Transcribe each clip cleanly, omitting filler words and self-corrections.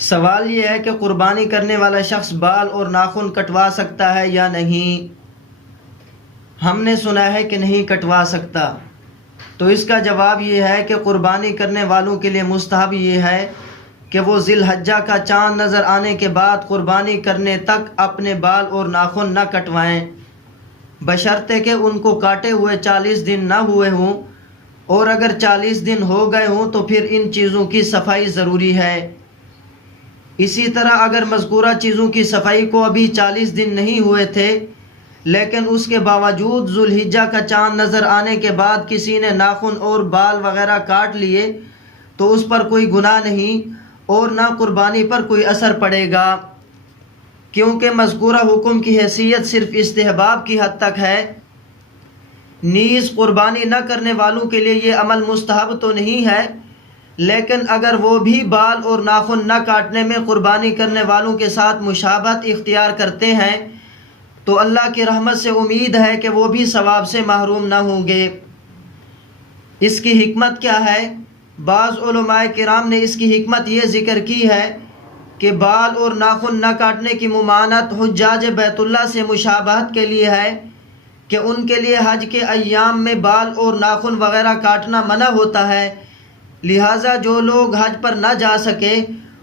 سوال یہ ہے کہ قربانی کرنے والا شخص بال اور ناخن کٹوا سکتا ہے یا نہیں؟ ہم نے سنا ہے کہ نہیں کٹوا سکتا، تو اس کا جواب یہ ہے کہ قربانی کرنے والوں کے لیے مستحب یہ ہے کہ وہ ذی الحجہ کا چاند نظر آنے کے بعد قربانی کرنے تک اپنے بال اور ناخن نہ کٹوائیں، بشرطے کہ ان کو کاٹے ہوئے 40 دن نہ ہوئے ہوں، اور اگر 40 دن ہو گئے ہوں تو پھر ان چیزوں کی صفائی ضروری ہے۔ اسی طرح اگر مذکورہ چیزوں کی صفائی کو ابھی 40 دن نہیں ہوئے تھے لیکن اس کے باوجود ذو الحجہ کا چاند نظر آنے کے بعد کسی نے ناخن اور بال وغیرہ کاٹ لیے تو اس پر کوئی گناہ نہیں اور نہ قربانی پر کوئی اثر پڑے گا، کیونکہ مذکورہ حکم کی حیثیت صرف استحباب کی حد تک ہے۔ نیز قربانی نہ کرنے والوں کے لیے یہ عمل مستحب تو نہیں ہے، لیکن اگر وہ بھی بال اور ناخن نہ کاٹنے میں قربانی کرنے والوں کے ساتھ مشابہت اختیار کرتے ہیں تو اللہ کی رحمت سے امید ہے کہ وہ بھی ثواب سے محروم نہ ہوں گے۔ اس کی حکمت کیا ہے؟ بعض علماء کرام نے اس کی حکمت یہ ذکر کی ہے کہ بال اور ناخن نہ کاٹنے کی ممانعت حجاج بیت اللہ سے مشابہت کے لیے ہے کہ ان کے لیے حج کے ایام میں بال اور ناخن وغیرہ کاٹنا منع ہوتا ہے، لہٰذا جو لوگ حج پر نہ جا سکے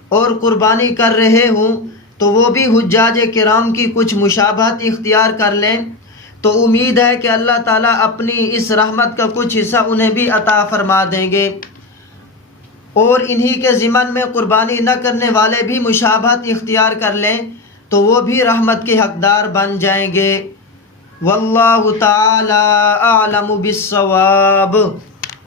اور قربانی کر رہے ہوں تو وہ بھی حجاج کرام کی کچھ مشابہت اختیار کر لیں، تو امید ہے کہ اللہ تعالیٰ اپنی اس رحمت کا کچھ حصہ انہیں بھی عطا فرما دیں گے، اور انہی کے ضمن میں قربانی نہ کرنے والے بھی مشابہت اختیار کر لیں تو وہ بھی رحمت کے حقدار بن جائیں گے۔ واللہ تعالی اعلم بالصواب۔